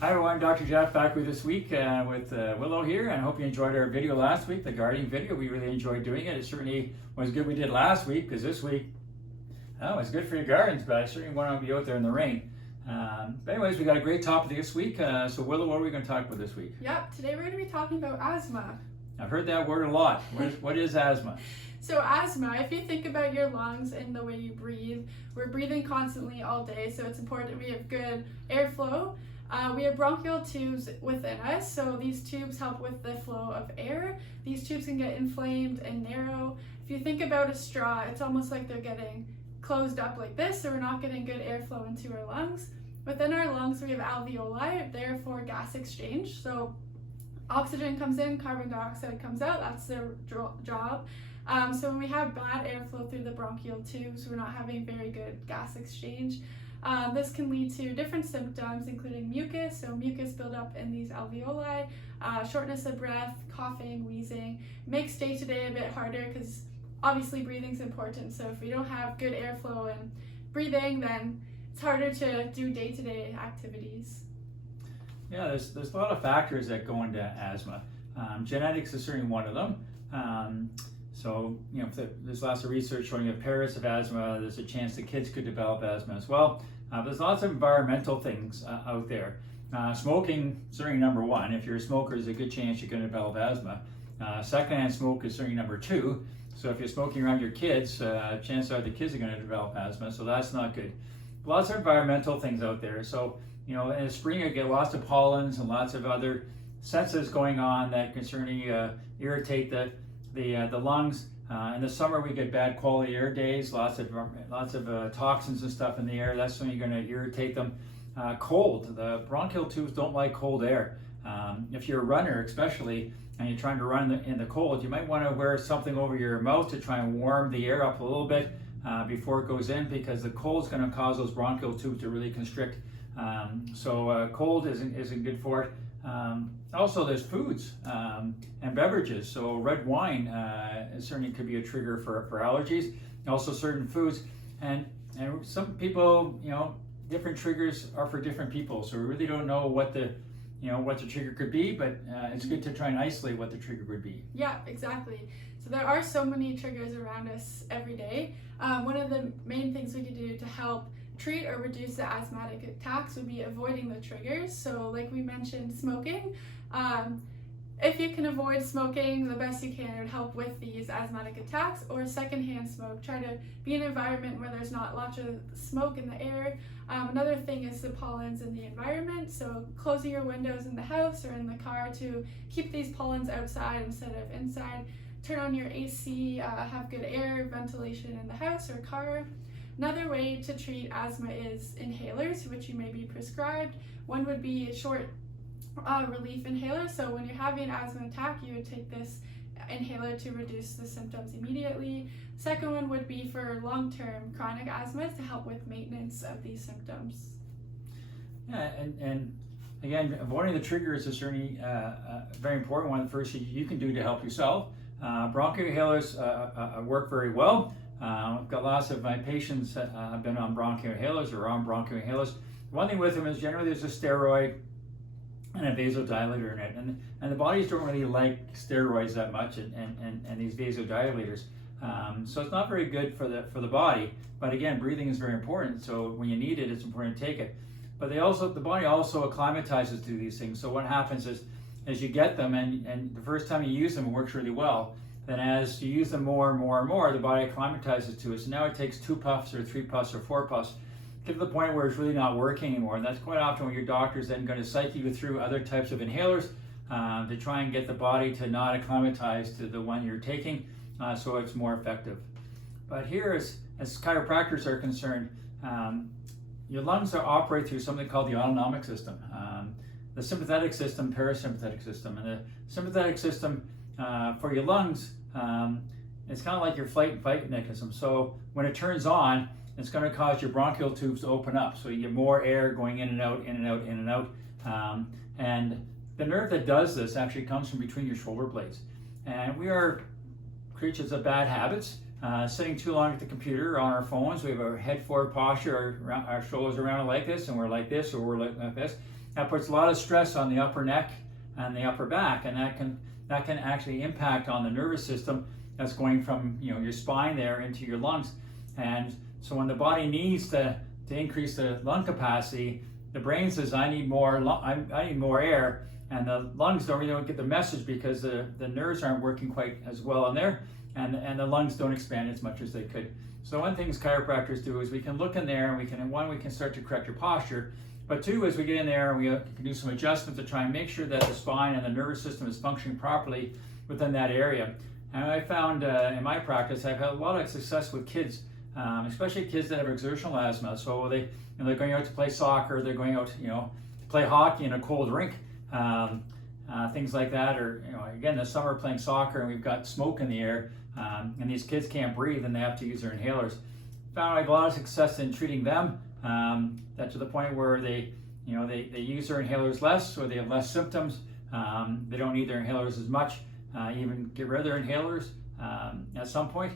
Hi everyone, Dr. Jeff back with this week with Willow here, and I hope you enjoyed our video last week, the gardening video. We really enjoyed doing it. It certainly was good we did last week, because this week, oh, it's good for your gardens, but I certainly want to be out there in the rain. But anyways, we got a great topic this week. So Willow, what are we going to talk about this week? Yep, today we're going to be talking about asthma. I've heard that word a lot. What is asthma? So asthma, if you think about your lungs and the way you breathe, we're breathing constantly all day, so it's important we have good airflow. We have bronchial tubes within us, so these tubes help with the flow of air. These tubes can get inflamed and narrow. If you think about a straw, it's almost like they're getting closed up like this, so we're not getting good airflow into our lungs. Within our lungs, we have alveoli, therefore gas exchange. So oxygen comes in, carbon dioxide comes out, that's their job. So when we have bad airflow through the bronchial tubes, we're not having very good gas exchange. This can lead to different symptoms, including mucus, so mucus buildup in these alveoli, shortness of breath, coughing, wheezing. Makes day-to-day a bit harder because obviously breathing is important, so if we don't have good airflow and breathing, then it's harder to do day-to-day activities. Yeah, there's a lot of factors that go into asthma. Genetics is certainly one of them. So, you know, there's lots of research showing if parents have asthma, there's a chance that kids could develop asthma as well. There's lots of environmental things out there. Smoking, certainly number one. If you're a smoker, there's a good chance you're going to develop asthma. Secondhand smoke is certainly number two. So if you're smoking around your kids, chances are the kids are going to develop asthma, so that's not good. Lots of environmental things out there. So, you know, in the spring you get lots of pollens and lots of other senses going on that can certainly irritate the lungs. In the summer we get bad quality air days, lots of toxins and stuff in the air. That's when you're going to irritate them. Cold, the bronchial tubes don't like cold air. If you're a runner especially, and you're trying to run in the cold, you might want to wear something over your mouth to try and warm the air up a little bit before it goes in, because the cold is going to cause those bronchial tubes to really constrict. So cold isn't good for it. Also, there's foods and beverages. So red wine certainly could be a trigger for allergies. Also, certain foods, and some people, you know, different triggers are for different people. So we really don't know what the trigger could be, but it's good to try and isolate what the trigger would be. Yeah, exactly. So there are so many triggers around us every day. One of the main things we can do to help treat or reduce the asthmatic attacks would be avoiding the triggers. So like we mentioned, smoking. If you can avoid smoking the best you can, it would help with these asthmatic attacks. Or secondhand smoke. Try to be in an environment where there's not lots of smoke in the air. Another thing is the pollens in the environment. So closing your windows in the house or in the car to keep these pollens outside instead of inside. Turn on your AC, have good air ventilation in the house or car. Another way to treat asthma is inhalers, which you may be prescribed. One would be a short relief inhaler. So when you're having an asthma attack, you would take this inhaler to reduce the symptoms immediately. Second one would be for long-term chronic asthma to help with maintenance of these symptoms. Yeah, and again, avoiding the triggers is certainly a very important one. The first thing you can do to help yourself. Bronchial inhalers work very well. I've got lots of my patients that have been on bronchial inhalers or on bronchial inhalers. One thing with them is generally there's a steroid and a vasodilator in it, and the bodies don't really like steroids that much, and these vasodilators. So it's not very good for the body. But again, breathing is very important. So when you need it, it's important to take it. But the body also acclimatizes to these things. So what happens is, as you get them, and the first time you use them, it works really well. Then as you use them more and more and more, the body acclimatizes to it. So now it takes 2 puffs or 3 puffs or 4 puffs, get to the point where it's really not working anymore. And that's quite often when your doctor's then going to cycle you through other types of inhalers to try and get the body to not acclimatize to the one you're taking, so it's more effective. But here, as chiropractors are concerned, your lungs operate through something called the autonomic system, the sympathetic system, parasympathetic system. And the sympathetic system for your lungs, it's kind of like your flight and fight mechanism. So when it turns on, it's going to cause your bronchial tubes to open up. So you get more air going in and out, in and out, in and out. And the nerve that does this actually comes from between your shoulder blades. And we are creatures of bad habits. Sitting too long at the computer or on our phones, we have our head forward posture, our shoulders around like this, and we're like this, or we're like this. that puts a lot of stress on the upper neck and the upper back, and that can actually impact on the nervous system that's going from your spine there into your lungs. And so when the body needs to increase the lung capacity, the brain says, I need more air, and the lungs don't get the message because the nerves aren't working quite as well in there, and the lungs don't expand as much as they could. So one thing chiropractors do is we can look in there, and we can start to correct your posture, but two, as we get in there, we can do some adjustments to try and make sure that the spine and the nervous system is functioning properly within that area. And I found in my practice, I've had a lot of success with kids, especially kids that have exertional asthma. So they're going out to play soccer, they're going out to play hockey in a cold rink, things like that. Or again, this summer playing soccer and we've got smoke in the air, and these kids can't breathe and they have to use their inhalers. Found I have a lot of success in treating them, that to the point where they use their inhalers less, or they have less symptoms. They don't need their inhalers as much, even get rid of their inhalers at some point.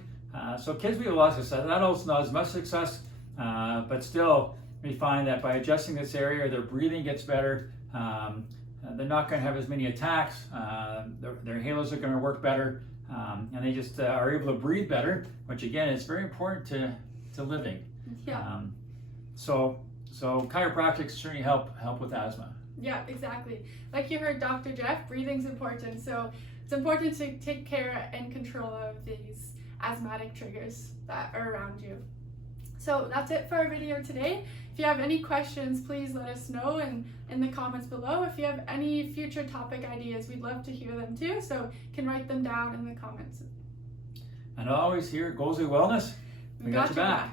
So kids, we have a lot of success. Adults, not as much success, but still we find that by adjusting this area, their breathing gets better. They're not going to have as many attacks. Their inhalers are going to work better, and they just are able to breathe better, which again is very important to living. Yeah. So chiropractic certainly help with asthma. Yeah, exactly. Like you heard Dr. Jeff, breathing's important. So it's important to take care and control of these asthmatic triggers that are around you. So that's it for our video today. If you have any questions, please let us know in the comments below. If you have any future topic ideas, we'd love to hear them too. So you can write them down in the comments. And always here at Goals Wellness, we got your back.